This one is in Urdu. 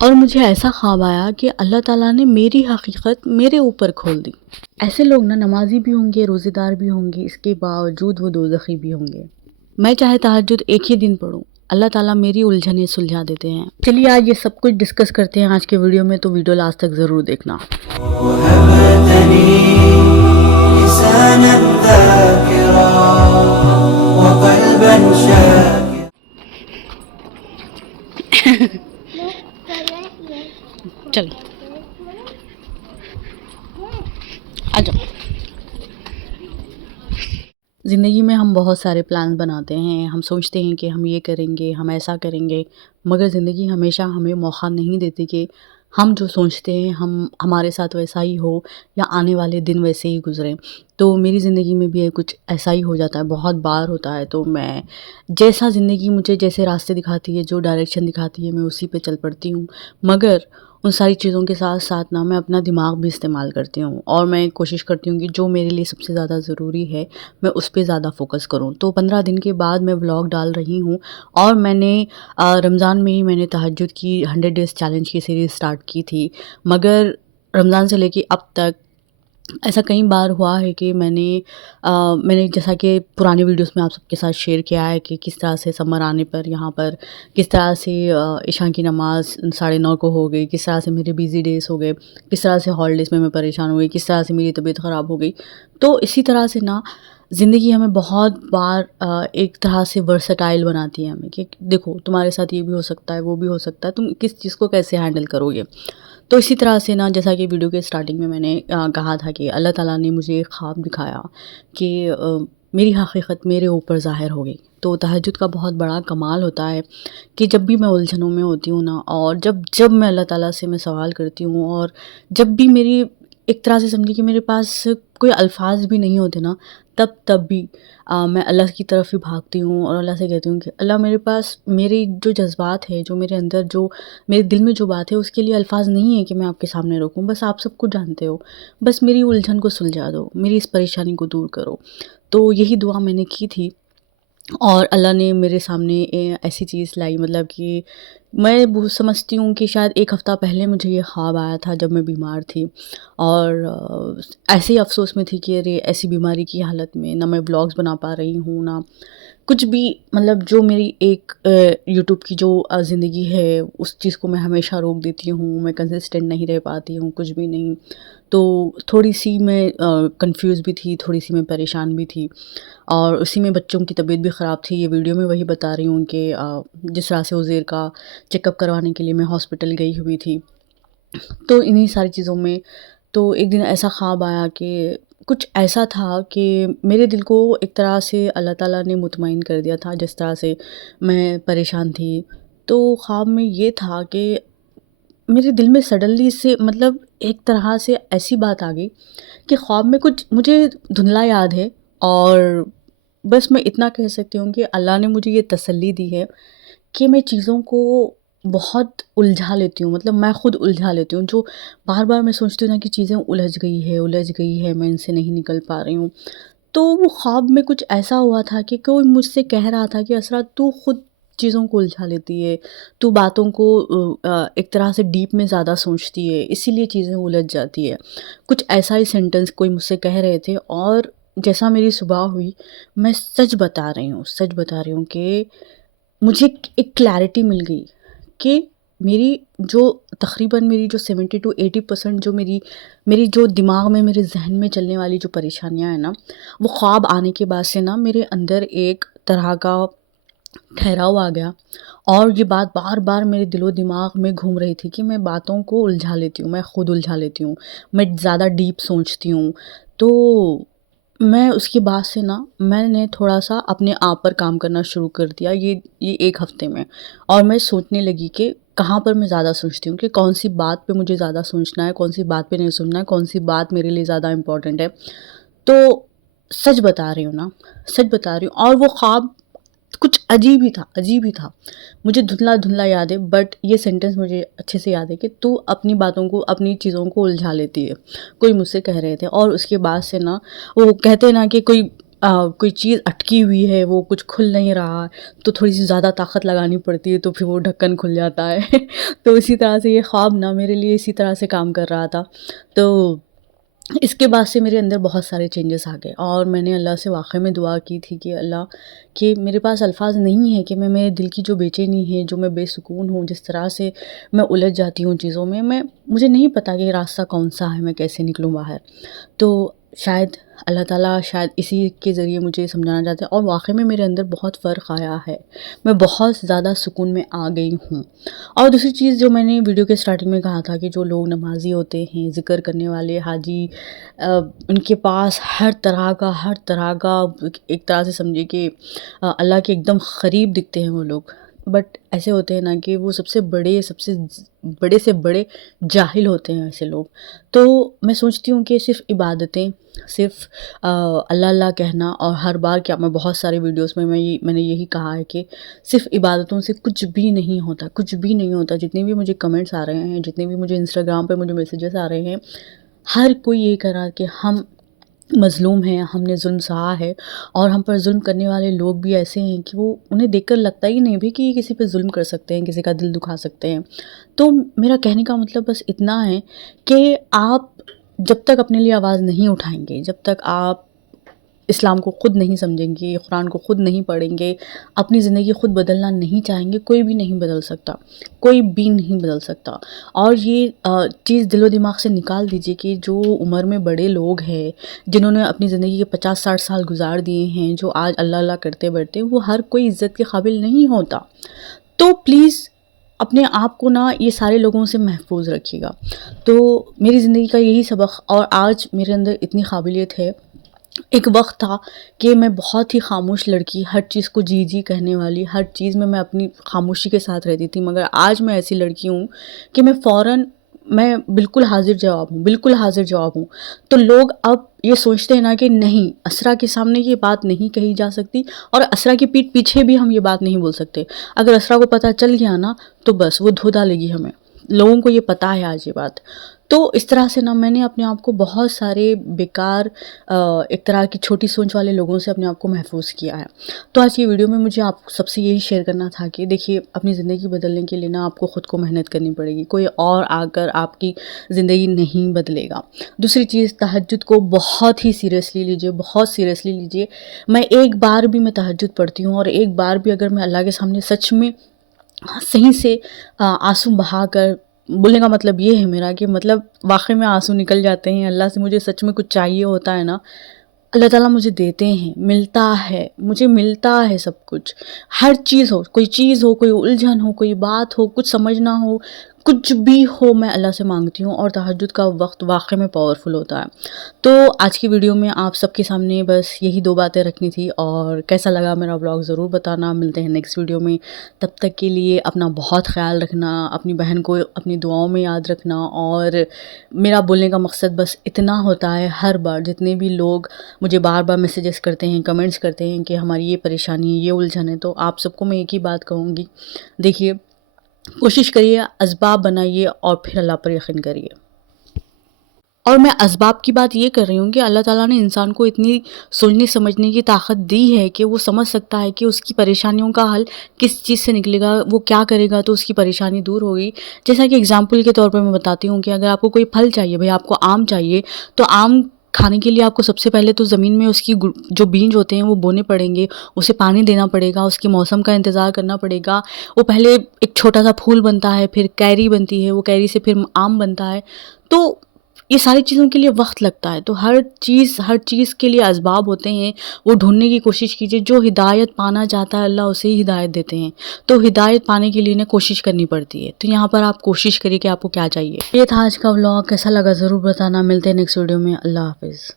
اور مجھے ایسا خواب آیا کہ اللہ تعالیٰ نے میری حقیقت میرے اوپر کھول دی۔ ایسے لوگ نا نمازی بھی ہوں گے، روزے دار بھی ہوں گے، اس کے باوجود وہ دوزخی بھی ہوں گے۔ میں چاہے تہجد ایک ہی دن پڑھوں، اللہ تعالیٰ میری الجھنیں سلجھا دیتے ہیں۔ چلیے آج یہ سب کچھ ڈسکس کرتے ہیں آج کے ویڈیو میں، تو ویڈیو لاسٹ تک ضرور دیکھنا۔ چلو آ جاؤ۔ زندگی میں ہم بہت سارے پلان بناتے ہیں، ہم سوچتے ہیں کہ ہم یہ کریں گے، ہم ایسا کریں گے، مگر زندگی ہمیشہ ہمیں موقع نہیں دیتی کہ ہم جو سوچتے ہیں ہمارے ساتھ ویسا ہی ہو یا آنے والے دن ویسے ہی گزریں۔ تو میری زندگی میں بھی کچھ ایسا ہی ہو جاتا ہے، بہت بار ہوتا ہے۔ تو میں جیسا زندگی مجھے جیسے راستے دکھاتی ہے، جو ڈائریکشن دکھاتی ہے، میں اسی پہ چل پڑتی ہوں، مگر ان ساری چیزوں کے ساتھ ساتھ نا میں اپنا دماغ بھی استعمال کرتی ہوں، اور میں کوشش کرتی ہوں کہ جو میرے لیے سب سے زیادہ ضروری ہے میں اس پہ زیادہ فوکس کروں۔ تو 15 دن کے بعد میں ولاگ ڈال رہی ہوں، اور میں نے رمضان میں ہی میں نے تہجد کی 100 ڈیز چیلنج کی سیریز سٹارٹ کی تھی، مگر رمضان سے لے کے اب تک ایسا کئی بار ہوا ہے کہ میں نے جیسا کہ پرانے ویڈیوز میں آپ سب کے ساتھ شیئر کیا ہے کہ کس طرح سے سمر آنے پر یہاں پر کس طرح سے عشاء کی نماز 9:30 کو ہو گئی، کس طرح سے میرے بیزی ڈیز ہو گئے، کس طرح سے ہالیڈیز میں پریشان ہو گئی، کس طرح سے میری طبیعت خراب ہو گئی۔ تو اسی طرح سے نا زندگی ہمیں بہت بار ایک طرح سے ورسٹائل بناتی ہے ہمیں، کہ دیکھو تمہارے ساتھ یہ بھی ہو سکتا ہے، وہ بھی ہو سکتا ہے، تم کس چیز کو کیسے ہینڈل کرو گے۔ تو اسی طرح سے نا جیسا کہ ویڈیو کے سٹارٹنگ میں نے کہا تھا کہ اللہ تعالیٰ نے مجھے ایک خواب دکھایا کہ میری حقیقت میرے اوپر ظاہر ہو گئی۔ تو تہجد کا بہت بڑا کمال ہوتا ہے کہ جب بھی میں الجھنوں میں ہوتی ہوں نا، اور جب میں اللہ تعالیٰ سے میں سوال کرتی ہوں، اور جب بھی میری ایک طرح سے سمجھی کہ میرے پاس کوئی الفاظ بھی نہیں ہوتے نا، تب بھی میں اللہ کی طرف ہی بھاگتی ہوں، اور اللہ سے کہتی ہوں کہ اللہ میرے پاس میری جو جذبات ہے، جو میرے اندر جو میرے دل میں جو بات ہے، اس کے لیے الفاظ نہیں ہے کہ میں آپ کے سامنے رکھوں، بس آپ سب کچھ جانتے ہو، بس میری الجھن کو سلجھا دو، میری اس پریشانی کو دور کرو۔ تو یہی دعا میں نے کی تھی، اور اللہ نے میرے سامنے ایسی چیز لائی، مطلب کہ میں سمجھتی ہوں کہ شاید ایک ہفتہ پہلے مجھے یہ خواب آیا تھا جب میں بیمار تھی، اور ایسے ہی افسوس میں تھی کہ ارے ایسی بیماری کی حالت میں نہ میں بلاگز بنا پا رہی ہوں، نہ کچھ بھی، مطلب جو میری ایک یوٹیوب کی جو زندگی ہے اس چیز کو میں ہمیشہ روک دیتی ہوں، میں کنسسٹنٹ نہیں رہ پاتی ہوں، کچھ بھی نہیں۔ تو تھوڑی سی میں کنفیوز بھی تھی، تھوڑی سی میں پریشان بھی تھی، اور اسی میں بچوں کی طبیعت بھی خراب تھی۔ یہ ویڈیو میں وہی بتا رہی ہوں کہ جس طرح سے عزیر کا چیک اپ کروانے کے لیے میں ہاسپٹل گئی ہوئی تھی۔ تو انہی ساری چیزوں میں تو ایک دن ایسا خواب آیا کہ کچھ ایسا تھا کہ میرے دل کو ایک طرح سے اللہ تعالیٰ نے مطمئن کر دیا تھا، جس طرح سے میں پریشان تھی۔ تو خواب میں یہ تھا کہ میرے دل میں سڈنلی سے مطلب ایک طرح سے ایسی بات آ گئی کہ خواب میں کچھ مجھے دھندلا یاد ہے، اور بس میں اتنا کہہ سکتی ہوں کہ اللہ نے مجھے یہ تسلی دی ہے کہ میں چیزوں کو بہت الجھا لیتی ہوں، مطلب میں خود الجھا لیتی ہوں، جو بار بار میں سوچتی ہوں نا کہ چیزیں الجھ گئی ہے، میں ان سے نہیں نکل پا رہی ہوں۔ تو وہ خواب میں کچھ ایسا ہوا تھا کہ کوئی مجھ سے کہہ رہا تھا کہ اسرا تو خود چیزوں کو الجھا لیتی ہے، تو باتوں کو ایک طرح سے ڈیپ میں زیادہ سوچتی ہے، اسی لیے چیزیں الجھ جاتی ہے۔ کچھ ایسا ہی سینٹنس کوئی مجھ سے کہہ رہے تھے، اور جیسا میری صبح ہوئی، میں سچ بتا رہی ہوں کہ مجھے ایک کلیئرٹی مل گئی کہ میری جو تقریباً میری جو 70 to 80% جو میری جو دماغ میں میرے ذہن میں چلنے والی جو پریشانیاں ہیں نا، وہ خواب آنے کے بعد سے نا میرے اندر ایک طرح کا ٹھہراؤ آ گیا، اور یہ بات بار بار میرے دل و دماغ میں گھوم رہی تھی کہ میں باتوں کو الجھا لیتی ہوں، میں خود الجھا لیتی ہوں، میں زیادہ ڈیپ سوچتی ہوں۔ تو میں اس کے بعد سے نا میں نے تھوڑا سا اپنے آپ پر کام کرنا شروع کر دیا، یہ ایک ہفتے میں، اور میں سوچنے لگی کہ کہاں پر میں زیادہ سوچتی ہوں، کہ کون سی بات پہ مجھے زیادہ سوچنا ہے، کون سی بات پہ نہیں سننا ہے، کون سی بات میرے لیے زیادہ امپورٹنٹ ہے۔ تو سچ بتا رہی ہوں، اور وہ خواب کچھ عجیب ہی تھا، مجھے دھندلا یاد ہے، بٹ یہ سینٹنس مجھے اچھے سے یاد ہے کہ تو اپنی باتوں کو، اپنی چیزوں کو الجھا لیتی ہے، کوئی مجھ سے کہہ رہے تھے۔ اور اس کے بعد سے نا وہ کہتے ہیں نا کہ کوئی کوئی چیز اٹکی ہوئی ہے، وہ کچھ کھل نہیں رہا تو تھوڑی سی زیادہ طاقت لگانی پڑتی ہے تو پھر وہ ڈھکن کھل جاتا ہے تو اسی طرح سے یہ خواب نا میرے لیے اسی طرح سے کام کر رہا تھا. تو اس کے بعد سے میرے اندر بہت سارے چینجز آ گئے، اور میں نے اللہ سے واقعی میں دعا کی تھی کہ اللہ، کہ میرے پاس الفاظ نہیں ہے کہ میں میرے دل کی جو بے چینی ہے، جو میں بے سکون ہوں، جس طرح سے میں الجھ جاتی ہوں چیزوں میں، مجھے نہیں پتہ کہ راستہ کون سا ہے، میں کیسے نکلوں باہر. تو شاید اللہ تعالیٰ شاید اسی کے ذریعے مجھے سمجھانا چاہتے ہیں، اور واقعی میں میرے اندر بہت فرق آیا ہے، میں بہت زیادہ سکون میں آ گئی ہوں. اور دوسری چیز جو میں نے ویڈیو کے سٹارٹنگ میں کہا تھا کہ جو لوگ نمازی ہوتے ہیں، ذکر کرنے والے حاجی، ان کے پاس ہر طرح کا ایک طرح سے سمجھے کہ اللہ کے ایک دم قریب دکھتے ہیں وہ لوگ، بٹ ایسے ہوتے ہیں نا کہ وہ سب سے بڑے جاہل ہوتے ہیں ایسے لوگ. تو میں سوچتی ہوں کہ صرف عبادتیں، صرف اللہ اللہ کہنا، اور ہر بار کیا میں بہت سارے ویڈیوز میں میں نے یہی کہا ہے کہ صرف عبادتوں سے کچھ بھی نہیں ہوتا. جتنے بھی مجھے کمنٹس آ رہے ہیں، جتنے بھی مجھے انسٹاگرام پہ مجھے میسیجز آ رہے ہیں، ہر کوئی یہ کہہ رہا کہ ہم مظلوم ہیں، ہم نے ظلم سہا ہے، اور ہم پر ظلم کرنے والے لوگ بھی ایسے ہیں کہ وہ انہیں دیکھ کر لگتا ہی نہیں بھی کہ یہ کسی پہ ظلم کر سکتے ہیں، کسی کا دل دکھا سکتے ہیں. تو میرا کہنے کا مطلب بس اتنا ہے کہ آپ جب تک اپنے لیے آواز نہیں اٹھائیں گے، جب تک آپ اسلام کو خود نہیں سمجھیں گے، قرآن کو خود نہیں پڑھیں گے، اپنی زندگی خود بدلنا نہیں چاہیں گے، کوئی بھی نہیں بدل سکتا. اور یہ چیز دل و دماغ سے نکال دیجئے کہ جو عمر میں بڑے لوگ ہیں، جنہوں نے اپنی زندگی کے 50-60 سال گزار دیے ہیں، جو آج اللہ اللہ کرتے بڑھتے، وہ ہر کوئی عزت کے قابل نہیں ہوتا. تو پلیز اپنے آپ کو نا یہ سارے لوگوں سے محفوظ رکھیے گا. تو میری زندگی کا یہی سبق، اور آج میرے اندر اتنی قابلیت ہے. ایک وقت تھا کہ میں بہت ہی خاموش لڑکی، ہر چیز کو جی جی کہنے والی، ہر چیز میں اپنی خاموشی کے ساتھ رہتی تھی، مگر آج میں ایسی لڑکی ہوں کہ میں بالکل حاضر جواب ہوں. تو لوگ اب یہ سوچتے ہیں نا کہ نہیں، اسرا کے سامنے یہ بات نہیں کہی جا سکتی، اور اسرا کی پیٹھ پیچھے بھی ہم یہ بات نہیں بول سکتے. اگر اسرا کو پتہ چل گیا نا تو بس وہ دھو ڈالے گی ہمیں. لوگوں کو یہ پتہ ہے آج یہ بات. تو اس طرح سے نا میں نے اپنے آپ کو بہت سارے بیکار ایک طرح کی چھوٹی سوچ والے لوگوں سے اپنے آپ کو محفوظ کیا ہے. تو آج کی ویڈیو میں مجھے آپ سب سے یہی شیئر کرنا تھا کہ دیکھیے، اپنی زندگی بدلنے کے لیے نا آپ کو خود کو محنت کرنی پڑے گی، کوئی اور آ کر آپ کی زندگی نہیں بدلے گا. دوسری چیز، تہجد کو بہت ہی سیریسلی لیجئے. میں ایک بار بھی میں تہجد پڑھتی ہوں، اور ایک بار بھی اگر میں اللہ کے سامنے سچ میں صحیح سے آنسو بہا کر، بولنے کا مطلب یہ ہے میرا کہ مطلب واقعی میں آنسو نکل جاتے ہیں، اللہ سے مجھے سچ میں کچھ چاہیے ہوتا ہے نا، اللہ تعالیٰ مجھے دیتے ہیں، مجھے ملتا ہے سب کچھ. ہر چیز ہو، کوئی الجھن ہو، کوئی بات ہو، کچھ سمجھنا ہو، کچھ بھی ہو، میں اللہ سے مانگتی ہوں، اور تہجد کا وقت واقعی میں پاورفل ہوتا ہے. تو آج کی ویڈیو میں آپ سب کے سامنے بس یہی 2 باتیں رکھنی تھی، اور کیسا لگا میرا بلاگ ضرور بتانا. ملتے ہیں نیکسٹ ویڈیو میں، تب تک کے لیے اپنا بہت خیال رکھنا، اپنی بہن کو اپنی دعاؤں میں یاد رکھنا. اور میرا بولنے کا مقصد بس اتنا ہوتا ہے، ہر بار جتنے بھی لوگ مجھے بار بار میسیجز کرتے ہیں، کمنٹس کرتے ہیں کہ ہماری یہ پریشانی ہے، یہ الجھن ہے، تو آپ سب کو میں ایک ہی بات کہوں گی، دیکھیے، کوشش کریے، اسباب بنائیے، اور پھر اللہ پر یقین کریے. اور میں اسباب کی بات یہ کر رہی ہوں کہ اللہ تعالیٰ نے انسان کو اتنی سوچنے سمجھنے کی طاقت دی ہے کہ وہ سمجھ سکتا ہے کہ اس کی پریشانیوں کا حل کس چیز سے نکلے گا، وہ کیا کرے گا تو اس کی پریشانی دور ہوگی. جیسا کہ اگزامپل کے طور پر میں بتاتی ہوں کہ اگر آپ کو کوئی پھل چاہیے، بھئی آپ کو آم چاہیے، تو آم کھانے کے لیے آپ کو سب سے پہلے تو زمین میں اس کی جو بیج ہوتے ہیں وہ بونے پڑیں گے، اسے پانی دینا پڑے گا، اس کے موسم کا انتظار کرنا پڑے گا. وہ پہلے ایک چھوٹا سا پھول بنتا ہے، پھر کیری بنتی ہے، وہ کیری سے پھر آم بنتا ہے. تو یہ ساری چیزوں کے لیے وقت لگتا ہے. تو ہر چیز کے لیے اسباب ہوتے ہیں، وہ ڈھونڈنے کی کوشش کیجیے. جو ہدایت پانا چاہتا ہے اللہ اسے ہی ہدایت دیتے ہیں. تو ہدایت پانے کے لیے نا کوشش کرنی پڑتی ہے. تو یہاں پر آپ کوشش کریے کہ آپ کو کیا چاہیے. یہ تھا آج کا ولاگ، کیسا لگا ضرور بتانا. ملتے ہیں نیکسٹ ویڈیو میں. اللہ حافظ.